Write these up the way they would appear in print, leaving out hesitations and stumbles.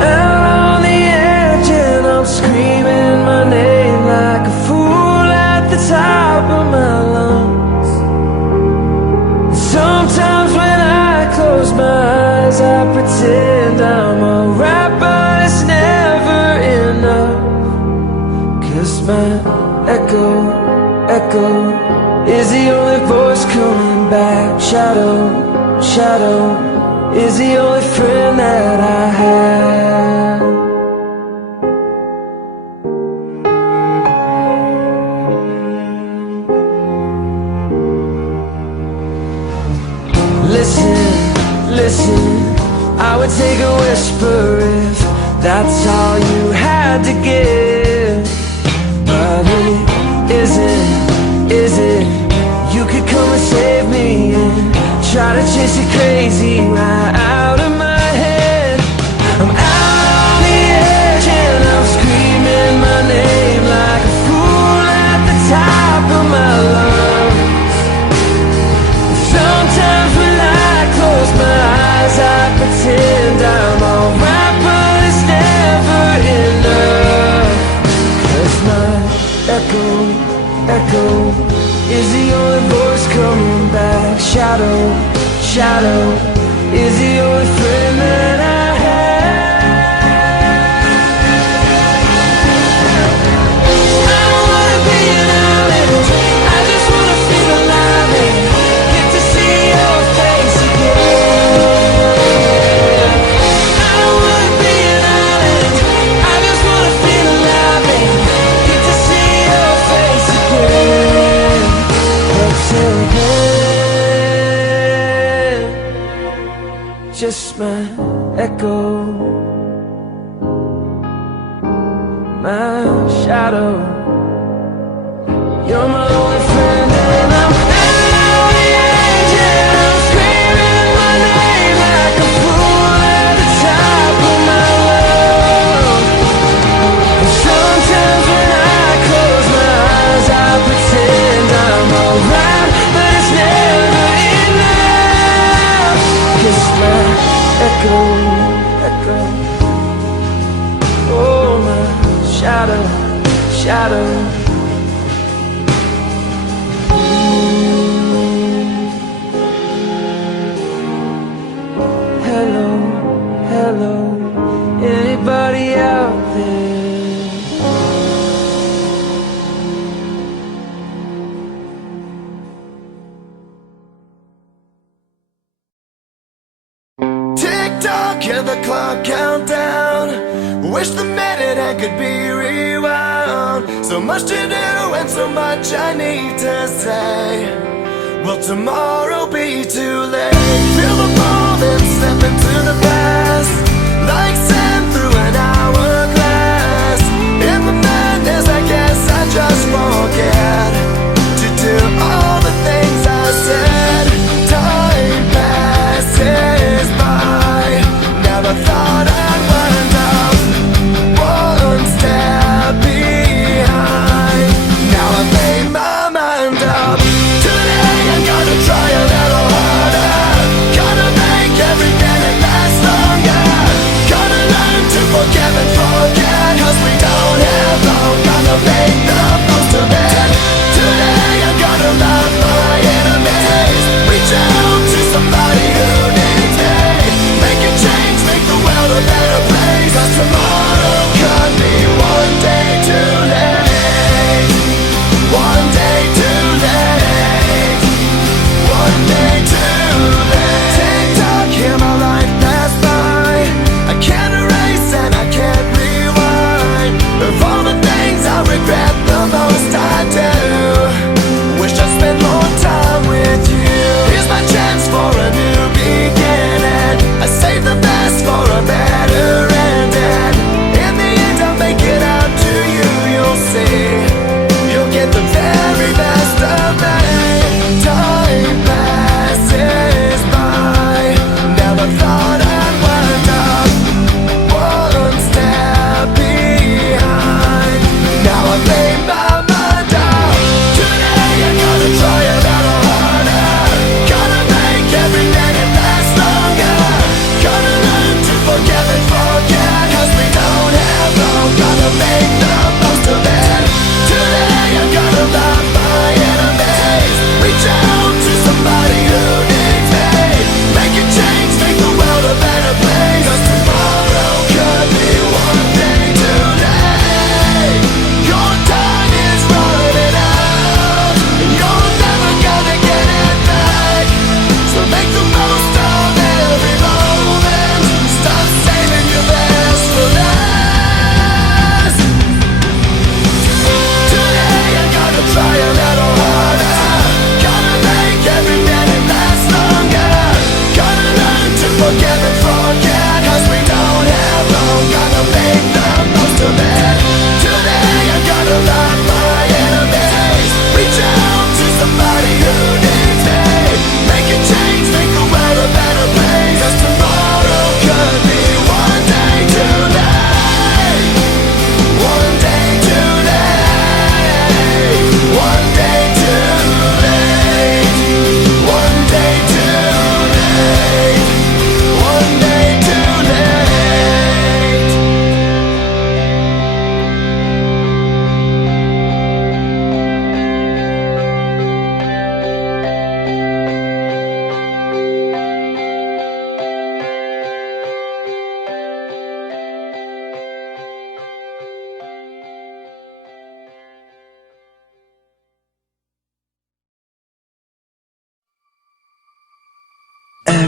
out on the edge and I'm screaming my name like a fool at the top of my lungs. Sometimes when I close my eyes I pretend I'm alright, but it's never enough. 'Cause my echo is the only voice coming back. Shadow is the only friend that I have. Listen, I would take a whisper if that's all you had to give. But is it? You could come and save me and try to chase it crazy right out of my head. I'm out on the edge and I'm screaming my name like a fool at the top of my lungs. Sometimes when I close my eyes I pretend I'm alright, but it's never enough. 'Cause my echo is the only voice coming back. Shadow is the only friend that I have. I don't wanna be an island, I just wanna feel alive and get to see your face again. I don't wanna be an island, I just wanna feel alive and get to see your face again. But till then, just my echo, my shadow. You're my only friend and I'm out on the edge and I'm screaming my name like a fool at the top of my lungs. And sometimes when I close my eyes I pretend I'm alright, but it's never enough. 'Cause my echo, oh my shadow. Hello, anybody out there? Tick-tock, hear the clock count down. Wish the minute I could be rewound. So much to do and so much I need to say. Will tomorrow be too late? Feel the moment step into the past, like sand through an hourglass. In the madness I guess I just forget to do all the things I said. Time passes by, never thought I'd wind up one step behind. Now I've made my mind up. Today I'm gonna try a little harder, gonna make every minute last longer.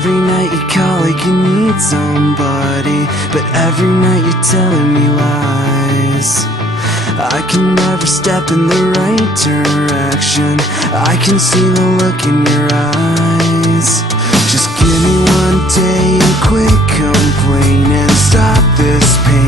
Every night you call like you need somebody, but every night you're telling me lies. I can never step in the right direction. I can see the look in your eyes. Just give me one day and quit complaining. Stop this pain.